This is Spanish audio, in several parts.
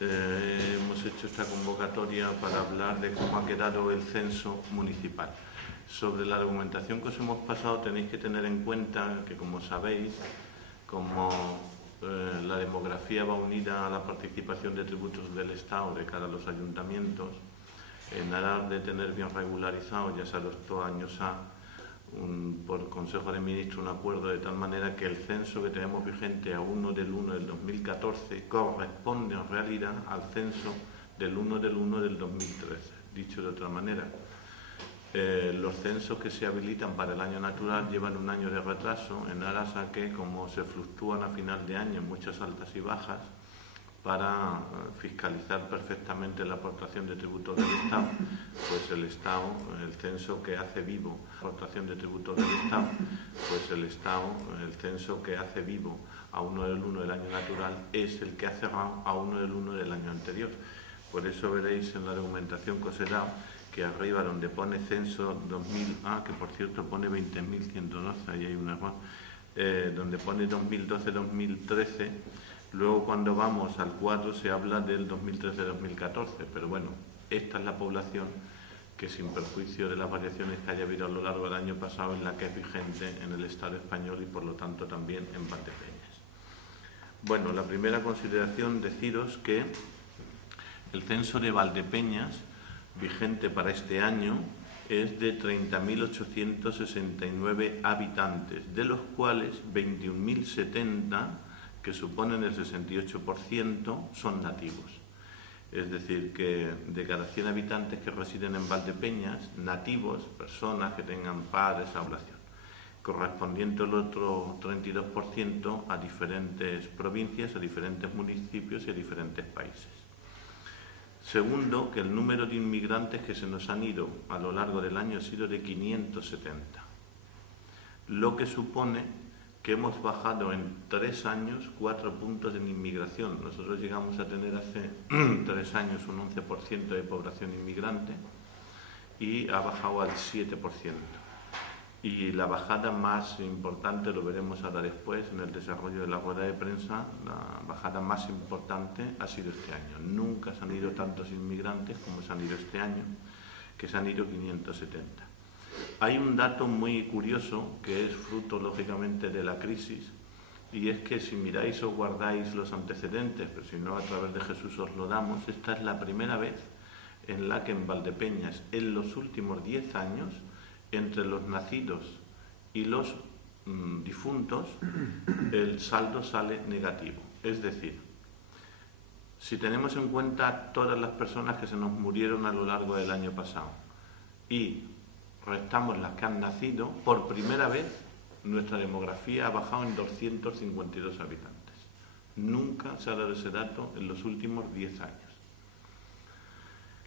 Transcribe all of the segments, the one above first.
hemos hecho esta convocatoria para hablar de cómo ha quedado el censo municipal. Sobre la documentación que os hemos pasado tenéis que tener en cuenta que, como sabéis, como la demografía va unida a la participación de tributos del Estado de cara a los ayuntamientos, en aras de tener bien regularizado, ya se adoptó años por Consejo de Ministros un acuerdo de tal manera que el censo que tenemos vigente a 1 del 1 del 2014 corresponde en realidad al censo del 1 del 1 del 2013. Dicho de otra manera, los censos que se habilitan para el año natural llevan un año de retraso en aras a que, como se fluctúan a final de año muchas altas y bajas, para fiscalizar perfectamente la aportación de tributos del Estado, pues el Estado, el censo que hace vivo la aportación de tributos del Estado, pues el Estado, el censo que hace vivo a 1 del 1 del año natural es el que ha cerrado a 1 del 1 del año anterior. Por eso veréis en la documentación que os he dado que arriba donde pone censo 2000, que por cierto pone 20.112, ahí hay un error, donde pone 2012-2013, luego cuando vamos al 4 se habla del 2013-2014, pero bueno, esta es la población que, sin perjuicio de las variaciones que haya habido a lo largo del año pasado, es la que es vigente en el Estado español y por lo tanto también en Valdepeñas. Bueno, la primera consideración, deciros que el censo de Valdepeñas vigente para este año es de 30.869 habitantes, de los cuales 21.070, que suponen el 68%, son nativos. Es decir, que de cada 100 habitantes que residen en Valdepeñas, nativos, personas que tengan padres a población, correspondiente el otro 32% a diferentes provincias, a diferentes municipios y a diferentes países. Segundo, que el número de inmigrantes que se nos han ido a lo largo del año ha sido de 570, lo que supone que hemos bajado en 3 años 4 puntos en inmigración. Nosotros llegamos a tener hace 3 años un 11% de población inmigrante y ha bajado al 7%. Y la bajada más importante, lo veremos ahora después en el desarrollo de la rueda de prensa, la bajada más importante ha sido este año. Nunca se han ido tantos inmigrantes como se han ido este año, que se han ido 570. Hay un dato muy curioso que es fruto, lógicamente, de la crisis, y es que si miráis o guardáis los antecedentes, pero si no, a través de Jesús os lo damos, esta es la primera vez en la que en Valdepeñas, en los últimos 10 años, entre los nacidos y los difuntos, el saldo sale negativo. Es decir, si tenemos en cuenta todas las personas que se nos murieron a lo largo del año pasado y restamos las que han nacido, por primera vez nuestra demografía ha bajado en 252 habitantes. Nunca se ha dado ese dato en los últimos 10 años.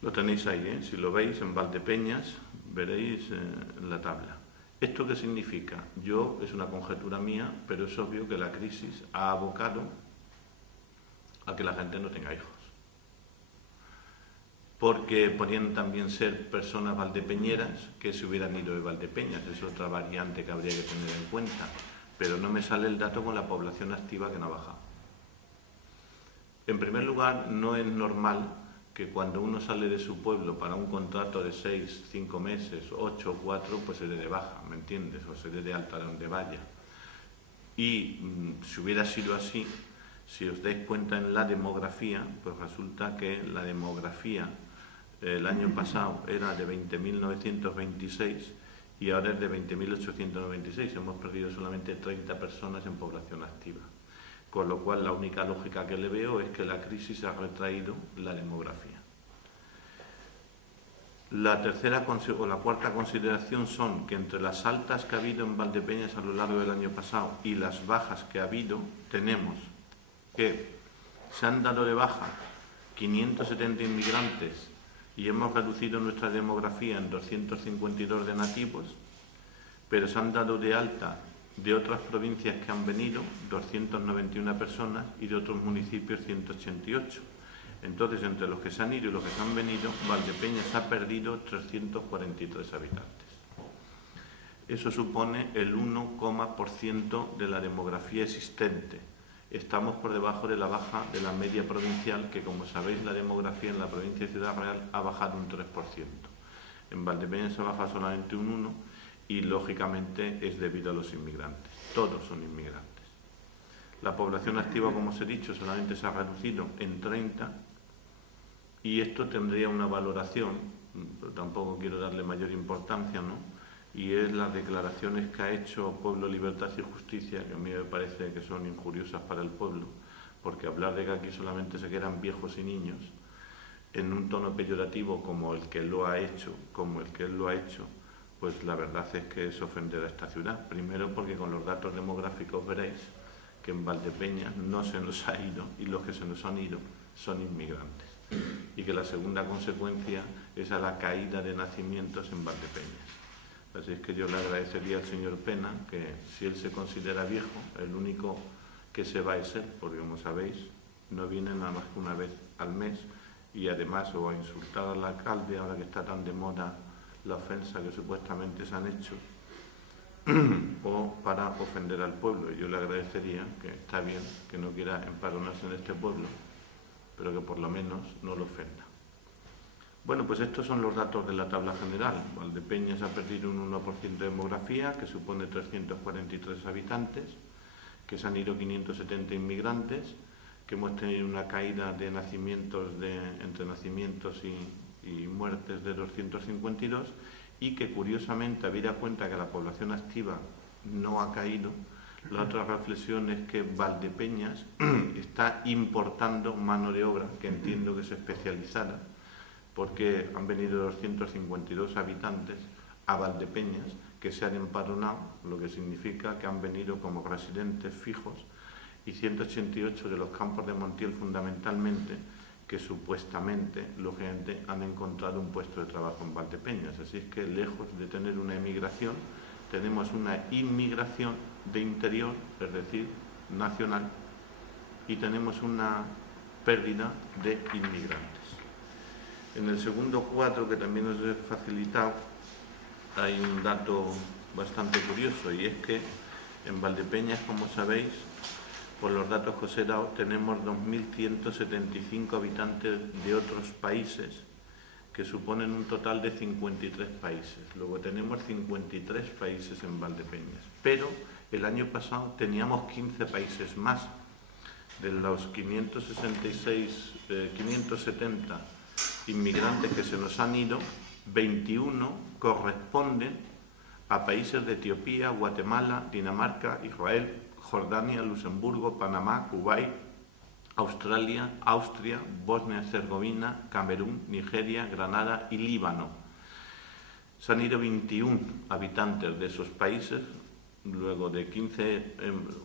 Lo tenéis ahí, si lo veis en Valdepeñas, veréis en la tabla. ¿Esto qué significa? Es una conjetura mía, pero es obvio que la crisis ha abocado a que la gente no tenga hijos. Porque podrían también ser personas valdepeñeras que se hubieran ido de Valdepeñas, es otra variante que habría que tener en cuenta, pero no me sale el dato con la población activa que no ha bajado. En primer lugar, no es normal que cuando uno sale de su pueblo para un contrato de 6, 5 meses, 8 o 4, pues se dé de baja, ¿me entiendes? O se dé de alta de donde vaya. Y si hubiera sido así, si os dais cuenta en la demografía, pues resulta que la demografía el año pasado era de 20.926 y ahora es de 20.896. Hemos perdido solamente 30 personas en población activa. Con lo cual, la única lógica que le veo es que la crisis ha retraído la demografía. La tercera o la cuarta consideración son que entre las altas que ha habido en Valdepeñas a lo largo del año pasado y las bajas que ha habido, tenemos que se han dado de baja 570 inmigrantes y hemos reducido nuestra demografía en 252 de nativos, pero se han dado de alta de otras provincias que han venido 291 personas y de otros municipios 188. Entonces, entre los que se han ido y los que se han venido, Valdepeñas ha perdido 343 habitantes. Eso supone el 1% de la demografía existente. estamos por debajo de la baja de la media provincial, que como sabéis la demografía en la provincia de Ciudad Real ha bajado un 3%. En Valdepeñas se baja solamente un 1% y lógicamente es debido a los inmigrantes. Todos son inmigrantes. La población activa, como os he dicho, solamente se ha reducido en 30 y esto tendría una valoración, pero tampoco quiero darle mayor importancia, ¿no? Y es las declaraciones que ha hecho Pueblo, Libertad y Justicia, que a mí me parece que son injuriosas para el pueblo, porque hablar de que aquí solamente se quedan viejos y niños, en un tono peyorativo como el que él lo ha hecho, pues la verdad es que es ofender a esta ciudad. Primero porque con los datos demográficos veréis que en Valdepeñas no se nos ha ido y los que se nos han ido son inmigrantes. Y que la segunda consecuencia es a la caída de nacimientos en Valdepeñas. Así es que yo le agradecería al señor Pena que, si él se considera viejo, el único que se va es él, porque como sabéis, no viene nada más que una vez al mes y además o a insultar al alcalde, ahora que está tan de moda la ofensa que supuestamente se han hecho, o para ofender al pueblo. Y yo le agradecería, que está bien que no quiera empadronarse en este pueblo, pero que por lo menos no lo ofenda. Bueno, pues estos son los datos de la tabla general. Valdepeñas ha perdido un 1% de demografía, que supone 343 habitantes, que se han ido 570 inmigrantes, que hemos tenido una caída de nacimientos entre nacimientos y muertes de 252 y que curiosamente, habida cuenta que la población activa no ha caído, la otra reflexión es que Valdepeñas está importando mano de obra, que entiendo que es especializada, porque han venido 252 habitantes a Valdepeñas que se han empadronado, lo que significa que han venido como residentes fijos, y 188 de los campos de Montiel fundamentalmente, que supuestamente, lógicamente, han encontrado un puesto de trabajo en Valdepeñas. Así es que, lejos de tener una emigración, tenemos una inmigración de interior, es decir, nacional, y tenemos una pérdida de inmigrantes. En el segundo cuadro, que también os he facilitado, hay un dato bastante curioso, y es que en Valdepeñas, como sabéis, por los datos que os he dado, tenemos 2.175 habitantes de otros países, que suponen un total de 53 países. Luego tenemos 53 países en Valdepeñas. Pero el año pasado teníamos 15 países más. De los 570 inmigrantes que se nos han ido, 21 corresponden a países de Etiopía, Guatemala, Dinamarca, Israel, Jordania, Luxemburgo, Panamá, Kuwait, Australia, Austria, Bosnia-Herzegovina, Camerún, Nigeria, Granada y Líbano. Se han ido 21 habitantes de esos países, luego de 15,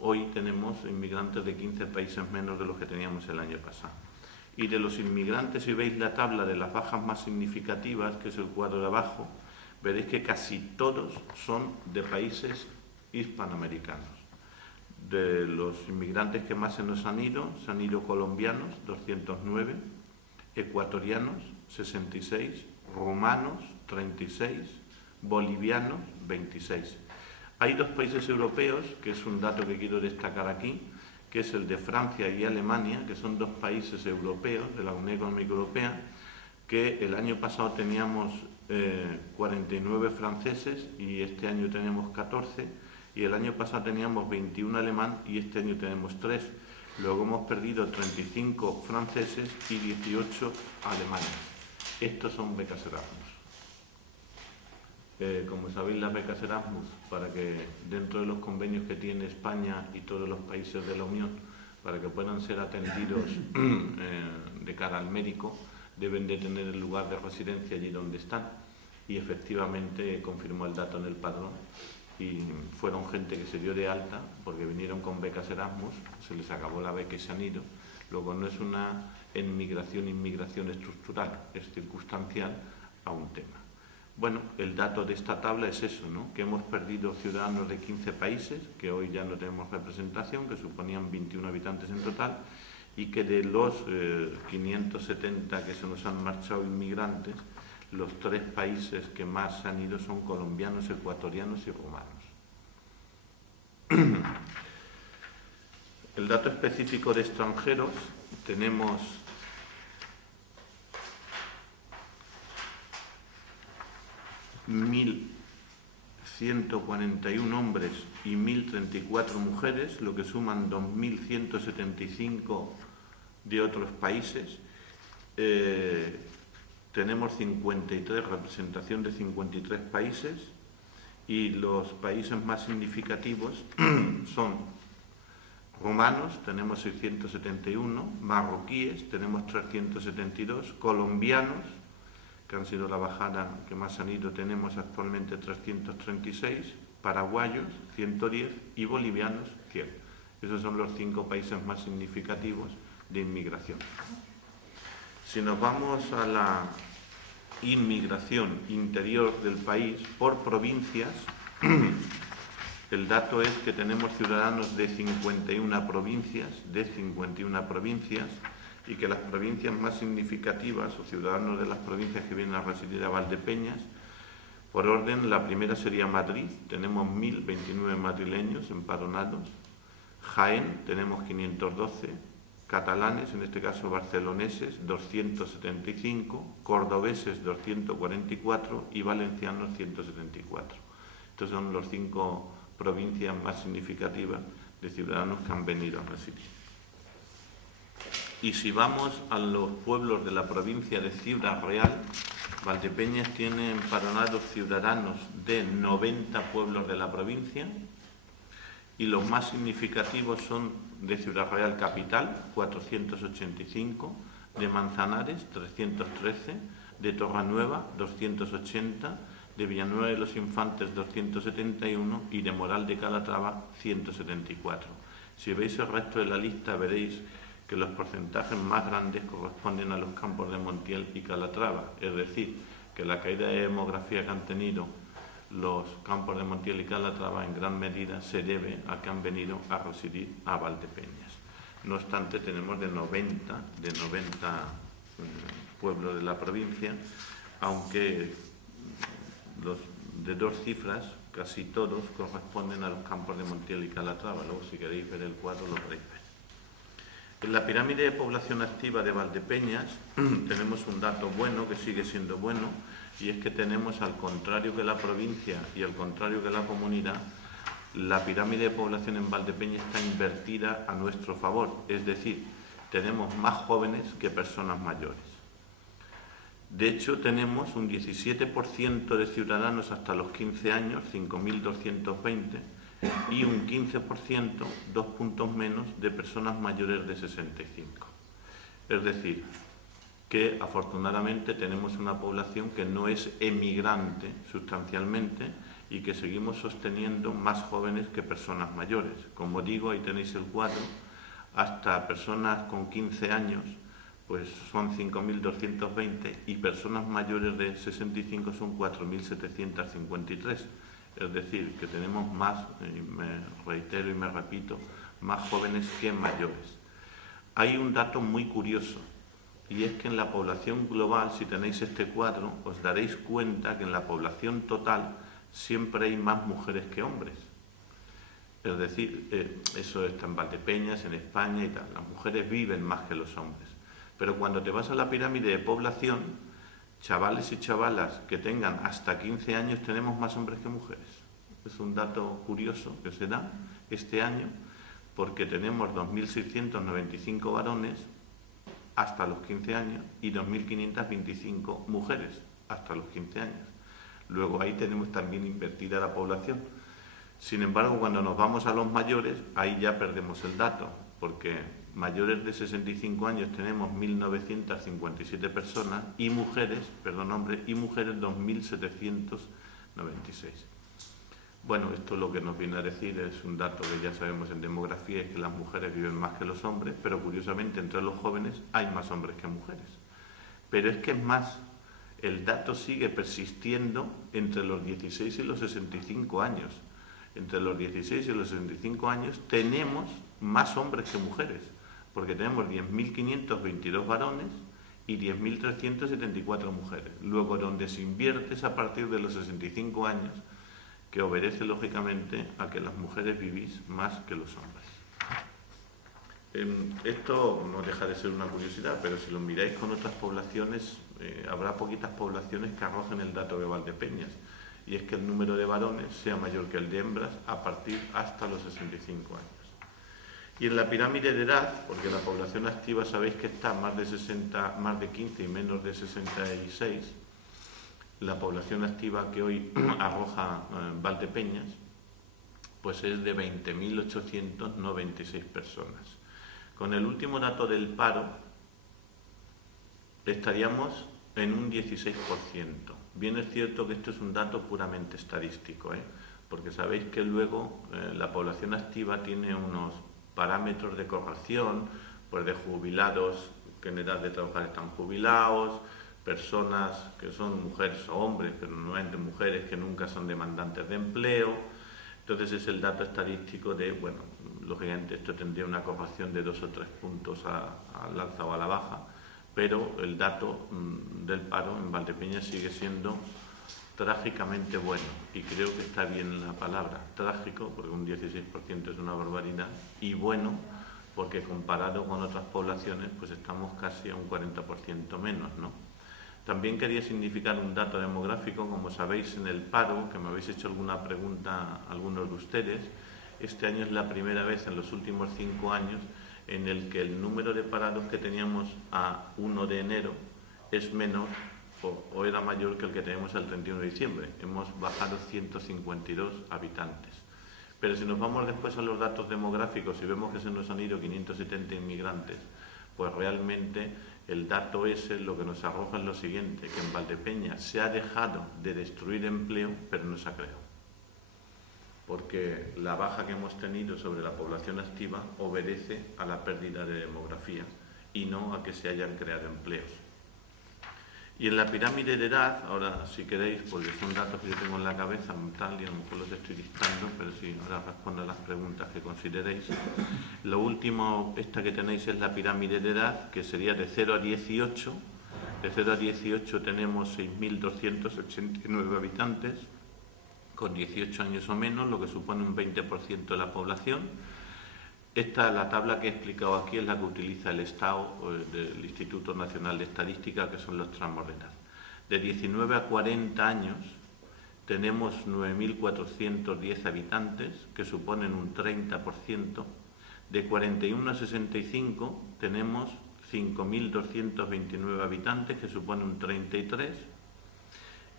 hoy tenemos inmigrantes de 15 países menos de los que teníamos el año pasado. Y de los inmigrantes, si veis la tabla de las bajas más significativas, que es el cuadro de abajo, veréis que casi todos son de países hispanoamericanos. De los inmigrantes que más se nos han ido colombianos, 209, ecuatorianos, 66, rumanos, 36, bolivianos, 26. Hay dos países europeos, que es un dato que quiero destacar aquí, que es el de Francia y Alemania, que son dos países europeos de la Unión Económica Europea, que el año pasado teníamos 49 franceses y este año tenemos 14, y el año pasado teníamos 21 alemán y este año tenemos 3. Luego hemos perdido 35 franceses y 18 alemanes. Estos son becas Erasmus. Como sabéis, las becas Erasmus, para que dentro de los convenios que tiene España y todos los países de la Unión, para que puedan ser atendidos de cara al médico, deben de tener el lugar de residencia allí donde están. Y efectivamente confirmó el dato en el padrón. Y fueron gente que se dio de alta porque vinieron con becas Erasmus, se les acabó la beca y se han ido. Luego no es una inmigración estructural, es circunstancial a un tema. Bueno, el dato de esta tabla es eso, ¿no? Que hemos perdido ciudadanos de 15 países, que hoy ya no tenemos representación, que suponían 21 habitantes en total, y que de los 570 que se nos han marchado inmigrantes, los 3 países que más se han ido son colombianos, ecuatorianos y rumanos. El dato específico de extranjeros, tenemos 1.141 hombres y 1.034 mujeres, lo que suman 2.175 de otros países. Tenemos 53, representación de 53 países, y los países más significativos son romanos, tenemos 671, marroquíes, tenemos 372, colombianos, que han sido la bajada que más han ido, tenemos actualmente 336, paraguayos 110 y bolivianos 100. Esos son los 5 países más significativos de inmigración. Si nos vamos a la inmigración interior del país por provincias, el dato es que tenemos ciudadanos de 51 provincias, y que las provincias más significativas, o ciudadanos de las provincias que vienen a residir a Valdepeñas, por orden, la primera sería Madrid, tenemos 1.029 madrileños empadronados. Jaén, tenemos 512, catalanes, en este caso barceloneses, 275, cordobeses, 244 y valencianos, 174. Estos son los 5 provincias más significativas de ciudadanos que han venido a residir. Y si vamos a los pueblos de la provincia de Ciudad Real, Valdepeñas tiene empadronados ciudadanos de 90 pueblos de la provincia, y los más significativos son de Ciudad Real Capital, 485, de Manzanares, 313, de Torrenueva, 280, de Villanueva de los Infantes, 271, y de Moral de Calatrava, 174. Si veis el resto de la lista, veréis que los porcentajes más grandes corresponden a los campos de Montiel y Calatrava, es decir, que la caída de demografía que han tenido los campos de Montiel y Calatrava en gran medida se debe a que han venido a residir a Valdepeñas. No obstante, tenemos de 90 pueblos de la provincia, aunque los de 2 cifras, casi todos, corresponden a los campos de Montiel y Calatrava. Luego, si queréis ver el cuadro, lo podéis ver. En la pirámide de población activa de Valdepeñas tenemos un dato bueno, que sigue siendo bueno, y es que tenemos, al contrario que la provincia y al contrario que la comunidad, la pirámide de población en Valdepeñas está invertida a nuestro favor, es decir, tenemos más jóvenes que personas mayores. De hecho, tenemos un 17% de ciudadanos hasta los 15 años, 5.220, y un 15%, 2 puntos menos, de personas mayores de 65. Es decir, que afortunadamente tenemos una población que no es emigrante sustancialmente y que seguimos sosteniendo más jóvenes que personas mayores. Como digo, ahí tenéis el cuadro, hasta personas con 15 años pues son 5.220 y personas mayores de 65 son 4.753. Es decir, que tenemos más, y me reitero y me repito, más jóvenes que mayores. Hay un dato muy curioso, y es que en la población global, si tenéis este cuadro, os daréis cuenta que en la población total siempre hay más mujeres que hombres. Es decir, eso está en Valdepeñas, en España y tal. Las mujeres viven más que los hombres. Pero cuando te vas a la pirámide de población, chavales y chavalas que tengan hasta 15 años, tenemos más hombres que mujeres. Es un dato curioso que se da este año, porque tenemos 2.695 varones hasta los 15 años y 2.525 mujeres hasta los 15 años. Luego ahí tenemos también invertida la población. Sin embargo, cuando nos vamos a los mayores, ahí ya perdemos el dato, porque mayores de 65 años tenemos 1.957 personas y mujeres, hombres y mujeres 2.796. Bueno, esto lo que nos viene a decir es un dato que ya sabemos en demografía, es que las mujeres viven más que los hombres, pero curiosamente entre los jóvenes hay más hombres que mujeres. Pero es que es más, el dato sigue persistiendo entre los 16 y los 65 años. Entre los 16 y los 65 años tenemos más hombres que mujeres, porque tenemos 10.522 varones y 10.374 mujeres. Luego, donde se invierte es a partir de los 65 años, que obedece lógicamente a que las mujeres vivís más que los hombres. Esto no deja de ser una curiosidad, pero si lo miráis con otras poblaciones, habrá poquitas poblaciones que arrojen el dato de Valdepeñas, y es que el número de varones sea mayor que el de hembras a partir hasta los 65 años. Y en la pirámide de edad, porque la población activa sabéis que está más de 15 y menos de 66, la población activa que hoy arroja Valdepeñas, pues es de 20.896 personas. Con el último dato del paro estaríamos en un 16%. Bien es cierto que esto es un dato puramente estadístico, porque sabéis que luego la población activa tiene unos parámetros de corrección, pues de jubilados que en edad de trabajar están jubilados, personas que son mujeres o hombres, pero normalmente mujeres que nunca son demandantes de empleo. Entonces es el dato estadístico de, bueno, lógicamente esto tendría una corrección de 2 o 3 puntos al alza o a la baja, pero el dato del paro en Valdepeñas sigue siendo trágicamente bueno, y creo que está bien la palabra trágico, porque un 16% es una barbaridad, y bueno, porque comparado con otras poblaciones, pues estamos casi a un 40% menos, ¿no? También quería significar un dato demográfico. Como sabéis, en el paro, que me habéis hecho alguna pregunta algunos de ustedes, este año es la primera vez en los últimos 5 años en el que el número de parados que teníamos a 1 de enero es menor o era mayor que el que tenemos el 31 de diciembre. Hemos bajado 152 habitantes. Pero si nos vamos después a los datos demográficos y vemos que se nos han ido 570 inmigrantes, pues realmente el dato ese lo que nos arroja es lo siguiente, que en Valdepeñas se ha dejado de destruir empleo, pero no se ha creado. Porque la baja que hemos tenido sobre la población activa obedece a la pérdida de demografía y no a que se hayan creado empleos. Y en la pirámide de edad, ahora si queréis, porque son datos que yo tengo en la cabeza mental y a lo mejor los estoy dictando, pero si ahora respondo a las preguntas que consideréis. Lo último, esta que tenéis, es la pirámide de edad, que sería de 0 a 18. De 0 a 18 tenemos 6.289 habitantes, con 18 años o menos, lo que supone un 20% de la población. La tabla que he explicado aquí es la que utiliza el Estado del Instituto Nacional de Estadística, que son los tramos de edad. De 19 a 40 años tenemos 9.410 habitantes, que suponen un 30%. De 41 a 65 tenemos 5.229 habitantes, que supone un 33%.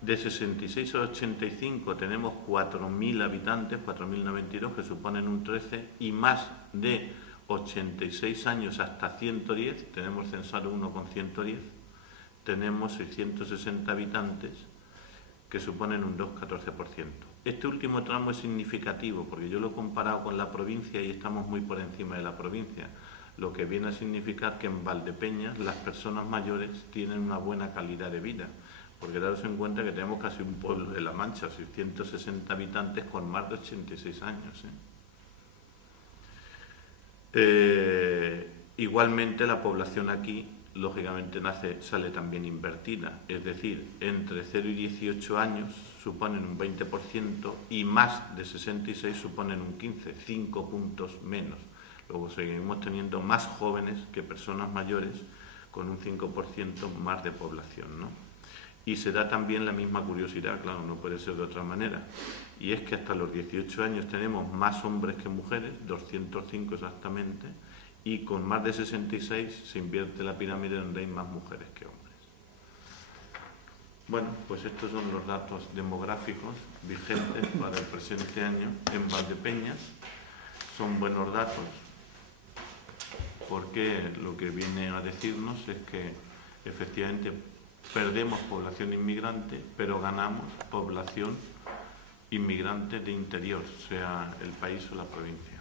De 66 a 85 tenemos 4.000 habitantes, 4.092, que suponen un 13%, y más de 86 años hasta 110, tenemos censado uno con 110, tenemos 660 habitantes, que suponen un 2,14%. Este último tramo es significativo, porque yo lo he comparado con la provincia y estamos muy por encima de la provincia, lo que viene a significar que en Valdepeñas las personas mayores tienen una buena calidad de vida. Porque daros en cuenta que tenemos casi un pueblo de La Mancha, 660 habitantes con más de 86 años. Igualmente la población aquí, lógicamente, sale también invertida. Es decir, entre 0 y 18 años suponen un 20% y más de 66 suponen un 15%, 5 puntos menos. Luego seguimos teniendo más jóvenes que personas mayores, con un 5% más de población, ¿no? Y se da también la misma curiosidad, claro, no puede ser de otra manera, y es que hasta los 18 años tenemos más hombres que mujeres, 205 exactamente, y con más de 66 se invierte la pirámide donde hay más mujeres que hombres. Bueno, pues estos son los datos demográficos vigentes para el presente año en Valdepeñas. Son buenos datos porque lo que viene a decirnos es que efectivamente perdemos población inmigrante, pero ganamos población inmigrante de interior, sea el país o la provincia.